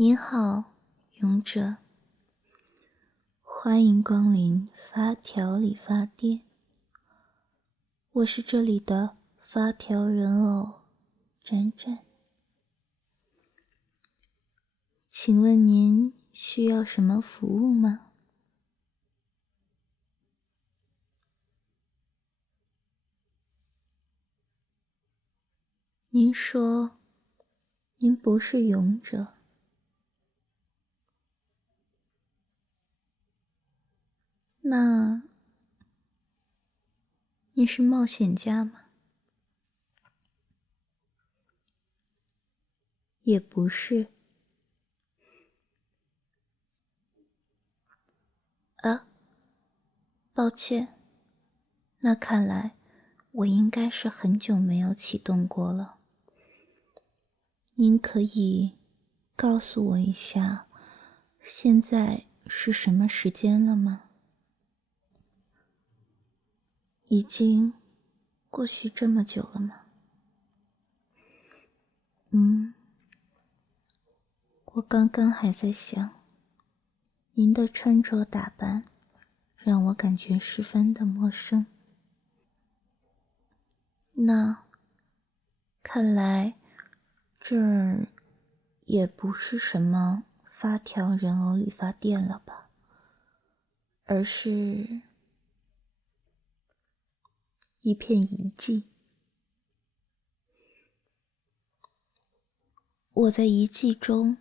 您好，勇者，欢迎光临发条理发店。我是这里的发条人偶展展，请问您需要什么服务吗？您说您不是勇者，那你是冒险家吗？也不是。抱歉，那看来我应该是很久没有启动过了。您可以告诉我一下，现在是什么时间了吗？已经过去这么久了吗？我刚刚还在想，您的穿着打扮让我感觉十分的陌生。那看来这儿也不是什么发条人偶理发店了吧，而是一片遗迹。我在遗迹中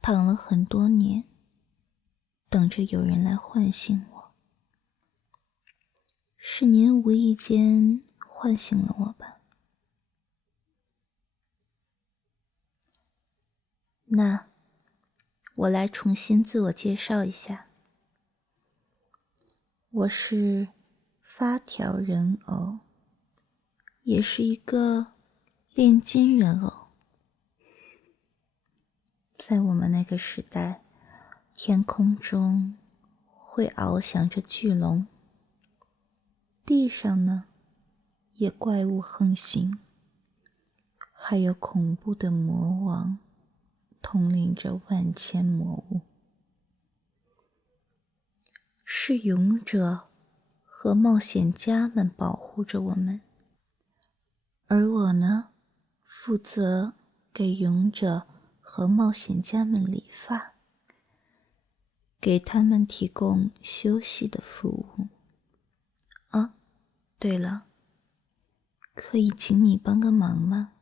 躺了很多年，等着有人来唤醒我。是您无意间唤醒了我吧？那我来重新自我介绍一下，我是发条人偶，也是一个炼金人偶。在我们那个时代，天空中会翱翔着巨龙，地上呢也怪物横行，还有恐怖的魔王统领着万千魔物。是勇者和冒险家们保护着我们，而我呢，负责给勇者和冒险家们理发，给他们提供休息的服务。对了，可以请你帮个忙吗？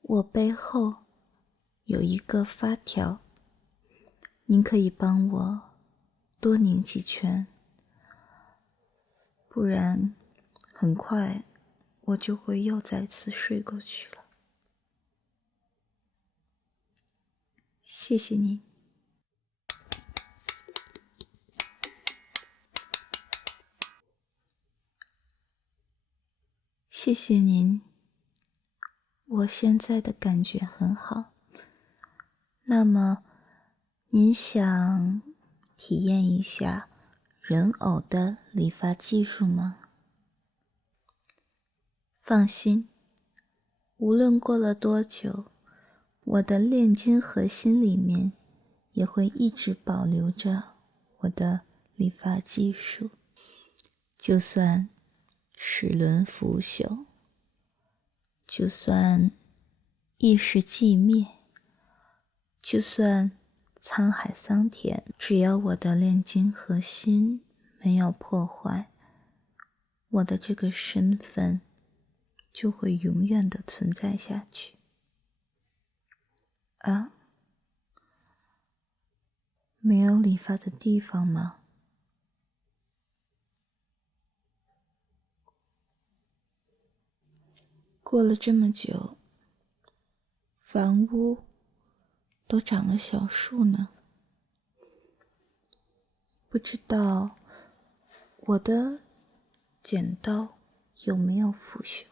我背后有一个发条，您可以帮我多拧几圈，不然很快我就会又再次睡过去了。谢谢您。谢谢您，我现在的感觉很好。那么，您想体验一下人偶的理发技术吗？放心，无论过了多久，我的炼金核心里面也会一直保留着我的理发技术。就算齿轮腐朽，就算意识寂灭，就算沧海桑田，只要我的炼金核心没有破坏，我的这个身份就会永远的存在下去。没有理发的地方吗？过了这么久，房屋都长了小树呢。不知道我的剪刀有没有腐朽？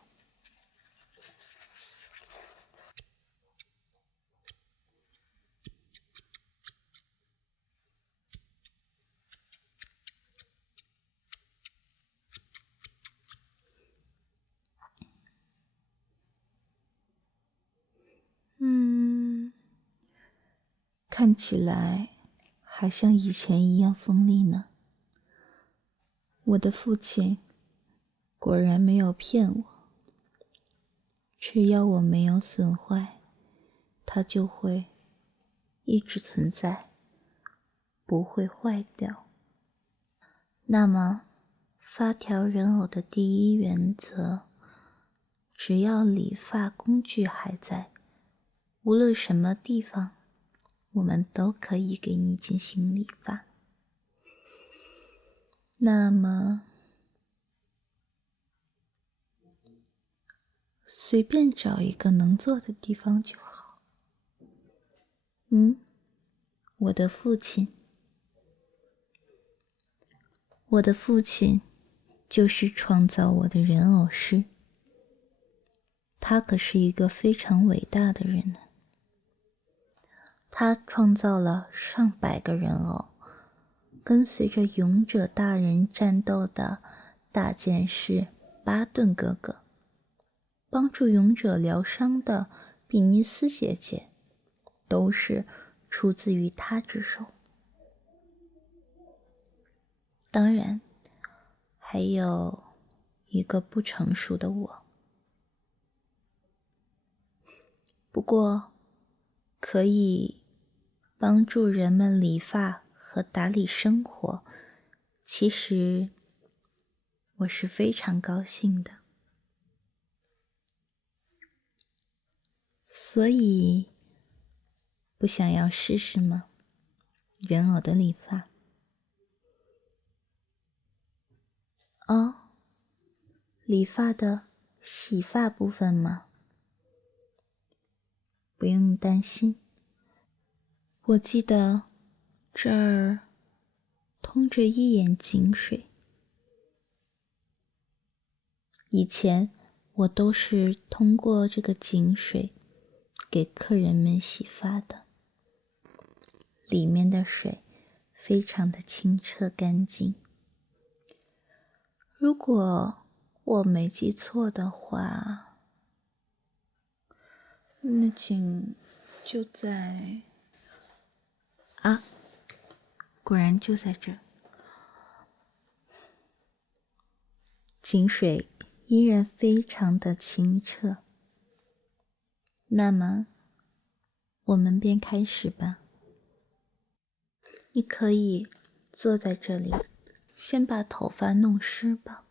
看起来还像以前一样锋利呢。我的父亲果然没有骗我，只要我没有损坏，它就会一直存在，不会坏掉。那么发条人偶的第一原则，只要理发工具还在，无论什么地方，我们都可以给你进行理发。那么随便找一个能坐的地方就好。我的父亲就是创造我的人偶师，他可是一个非常伟大的人呢。他创造了上百个人偶，跟随着勇者大人战斗的大剑士巴顿哥哥，帮助勇者疗伤的比尼斯姐姐，都是出自于他之手。当然，还有一个不成熟的我。不过，可以帮助人们理发和打理生活，其实我是非常高兴的。所以，不想要试试吗？人偶的理发。哦，理发的洗发部分吗？不用担心，我记得这儿通着一眼井水，以前我都是通过这个井水给客人们洗发的，里面的水非常的清澈干净。如果我没记错的话，那井就在……啊，果然就在这儿。井水依然非常的清澈。那么，我们便开始吧。你可以坐在这里，先把头发弄湿吧。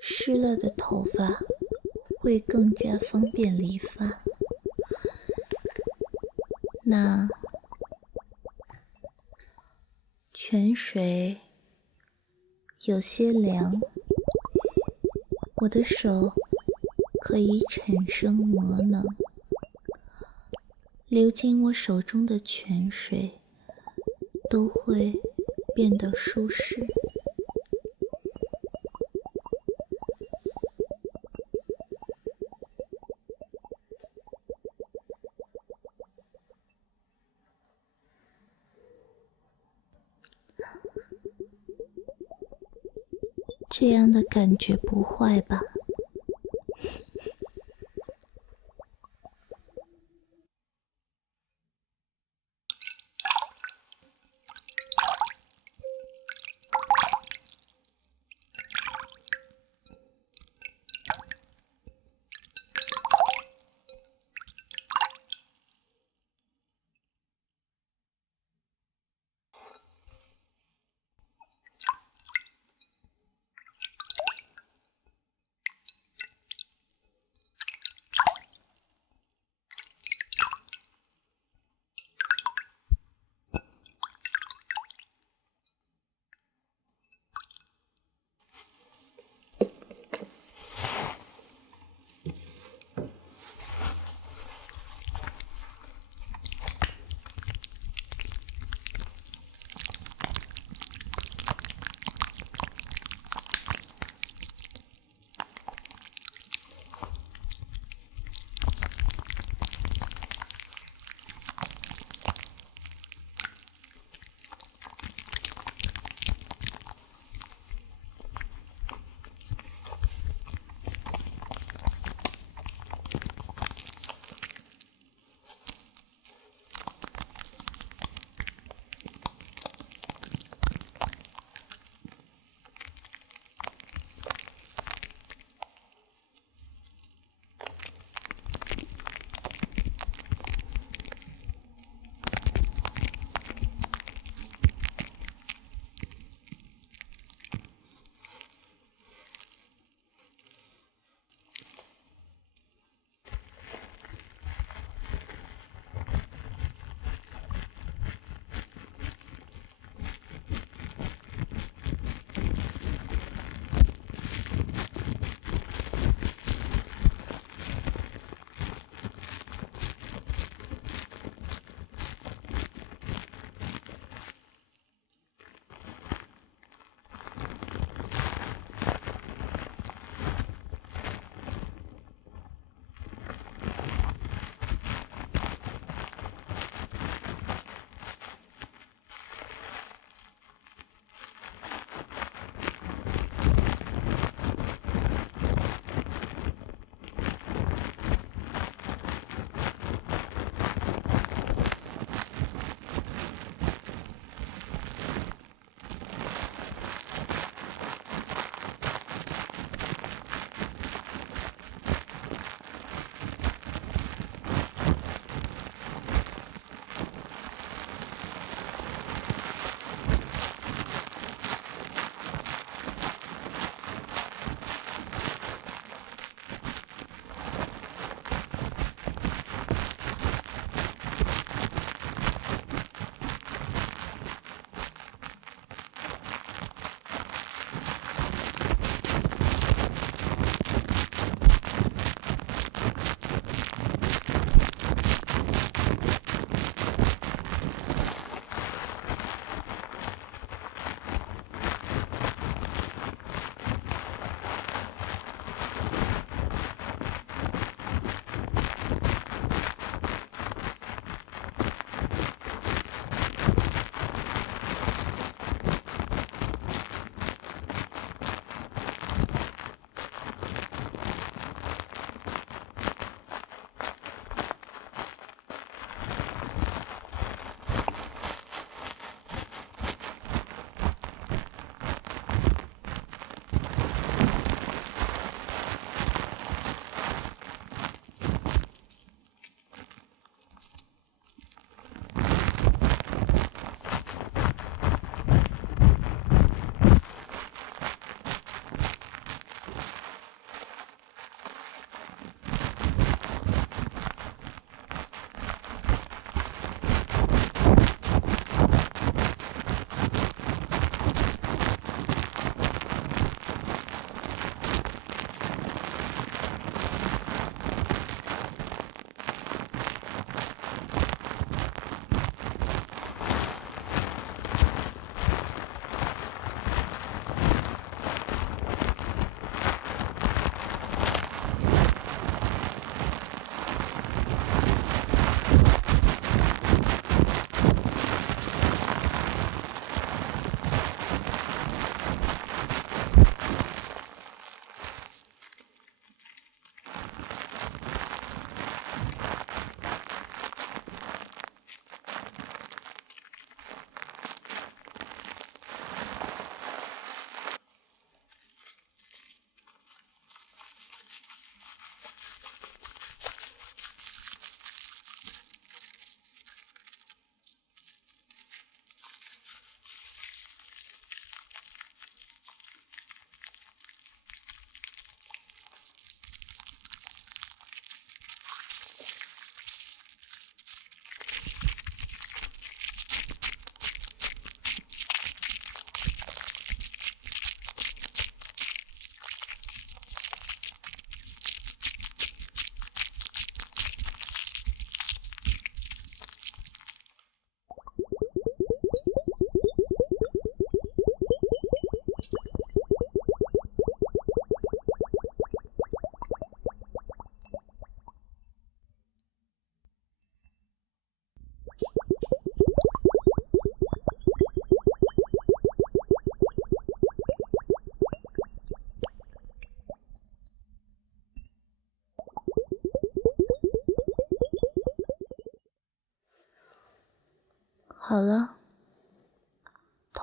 湿了的头发会更加方便理发。那泉水有些凉，我的手可以产生魔能，流进我手中的泉水都会变得舒适。这样的感觉不坏吧？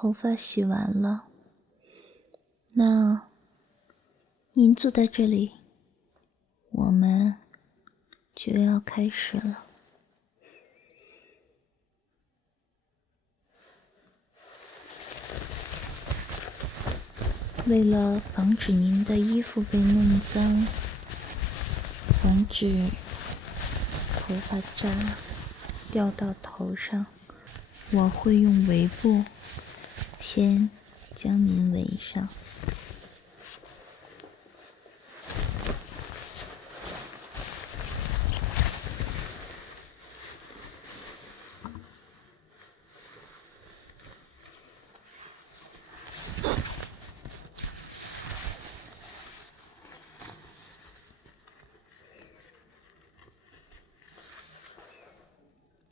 头发洗完了，那您坐在这里，我们就要开始了。为了防止您的衣服被弄脏，防止头发渣掉到头上，我会用围布先将您围上。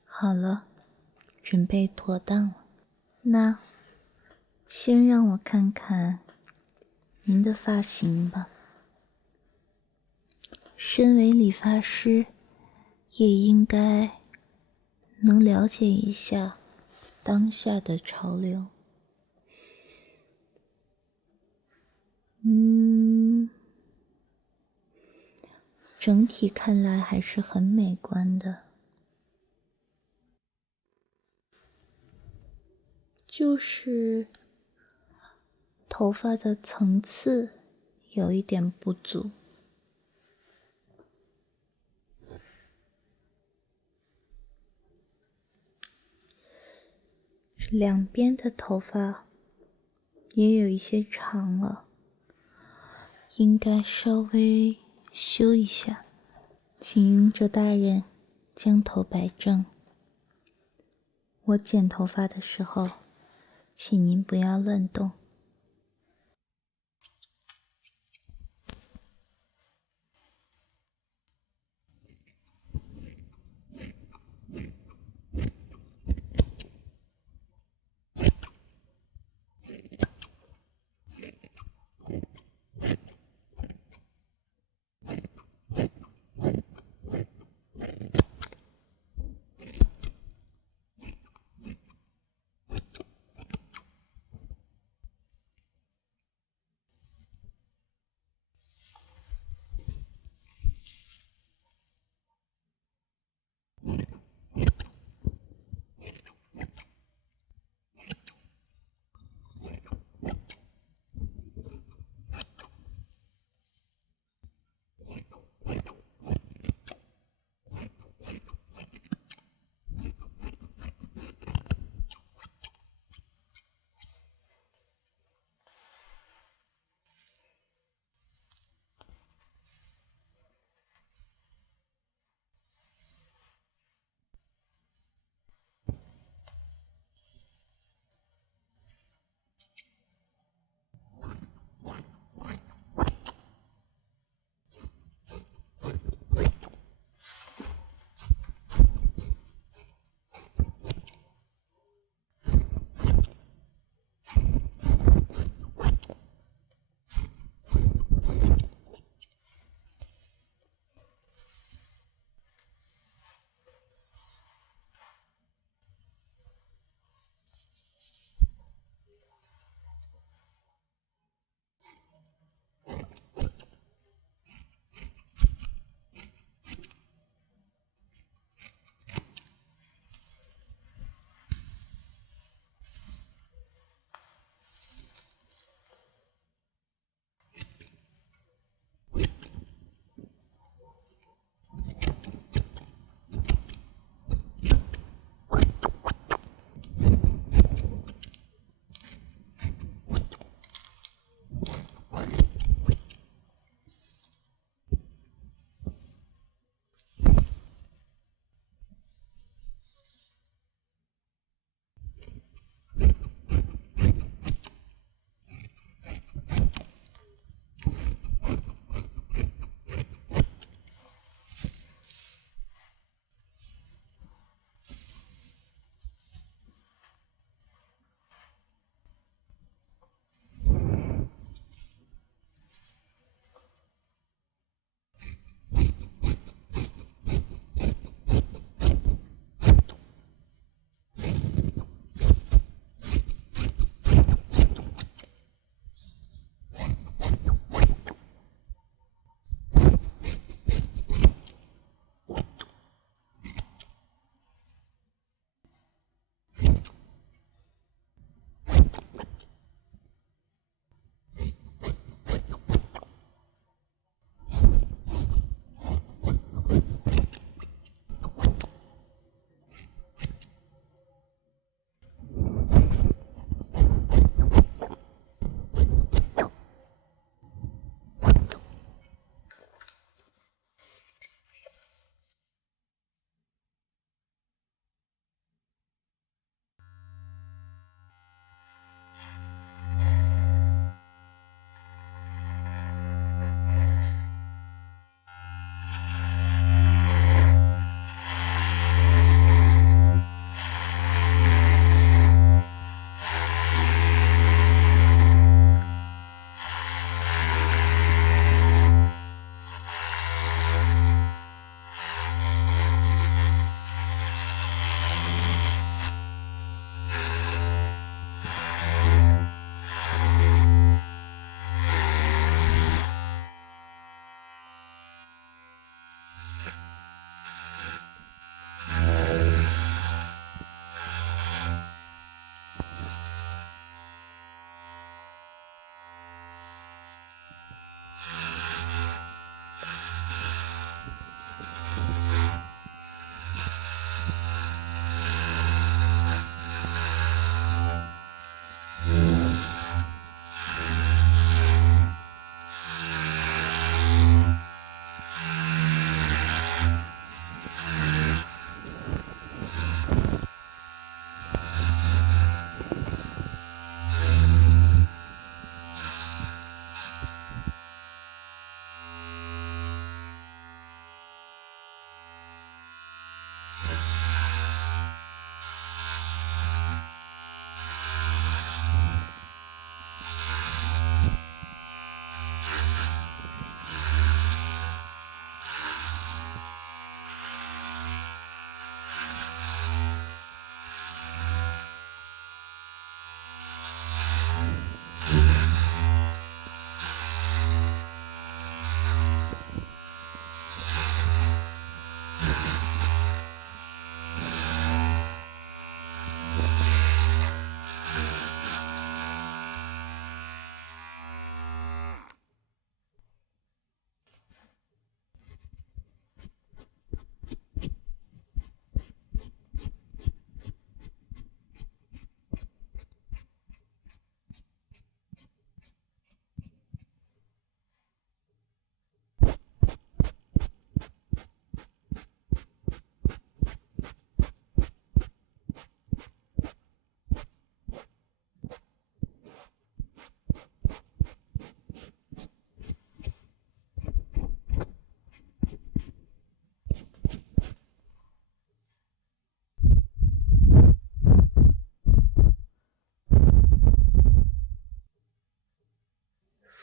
好了，准备妥当了。那先让我看看您的发型吧。身为理发师，也应该能了解一下当下的潮流。整体看来还是很美观的。就是头发的层次有一点不足，两边的头发也有一些长了，应该稍微修一下。请周大人将头摆正。我剪头发的时候，请您不要乱动。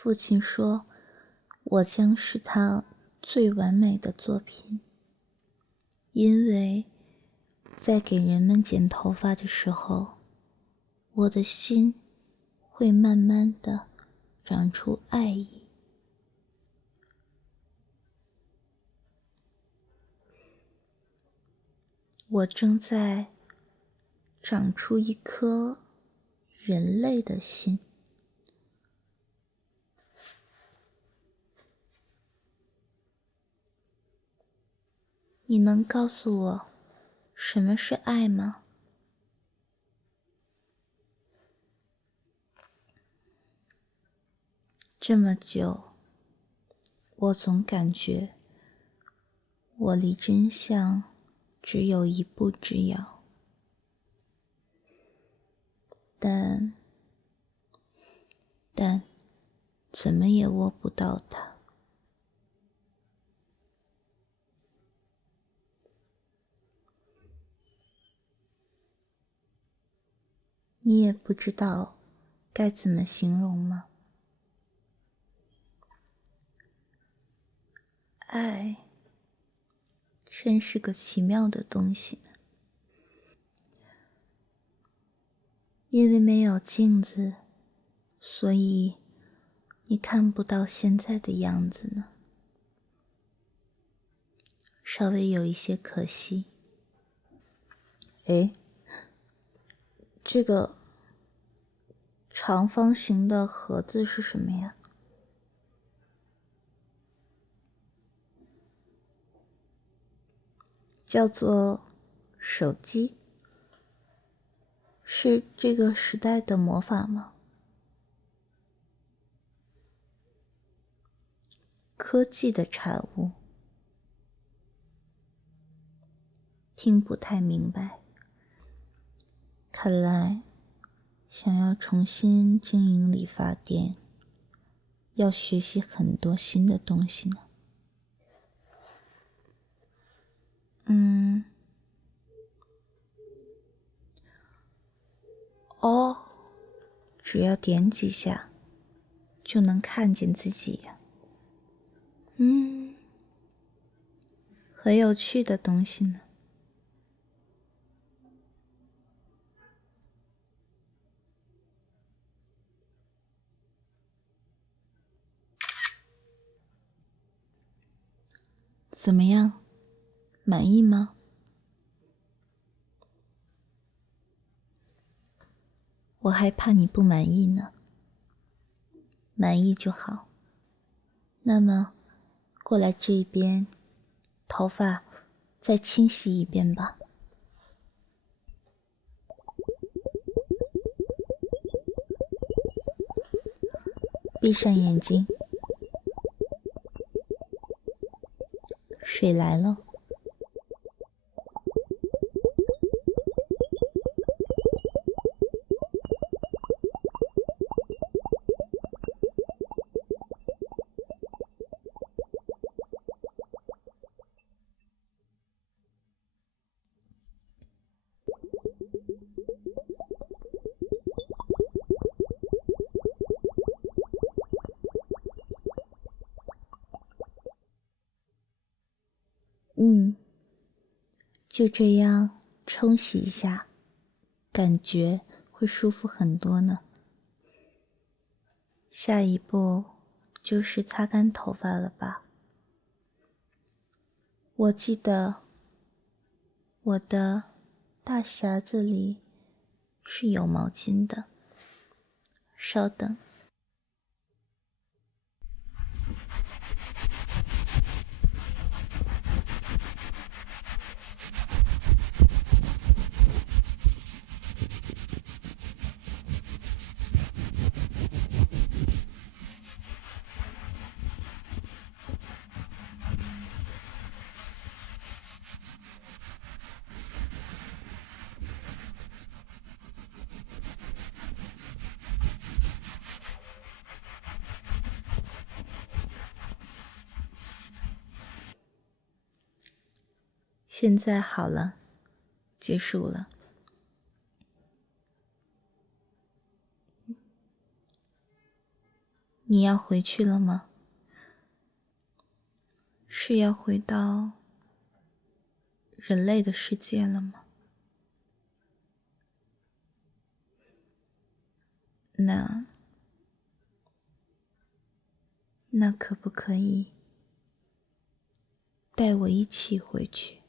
父亲说，我将是他最完美的作品，因为在给人们剪头发的时候，我的心会慢慢地长出爱意。我正在长出一颗人类的心。你能告诉我什么是爱吗？这么久，我总感觉我离真相只有一步之遥，但怎么也握不到它。你也不知道该怎么形容吗？爱真是个奇妙的东西呢。因为没有镜子，所以你看不到现在的样子呢，稍微有一些可惜。诶，这个长方形的盒子是什么呀？叫做手机，是这个时代的魔法吗？科技的产物？听不太明白。看来想要重新经营理发店，要学习很多新的东西呢。哦，只要点几下就能看见自己呀。很有趣的东西呢。怎么样，满意吗？我还怕你不满意呢。满意就好。那么，过来这边，头发再清洗一遍吧。闭上眼睛，水来了。就这样冲洗一下，感觉会舒服很多呢。下一步就是擦干头发了吧？我记得我的大匣子里是有毛巾的，稍等。现在好了，结束了。你要回去了吗？是要回到人类的世界了吗？那可不可以带我一起回去？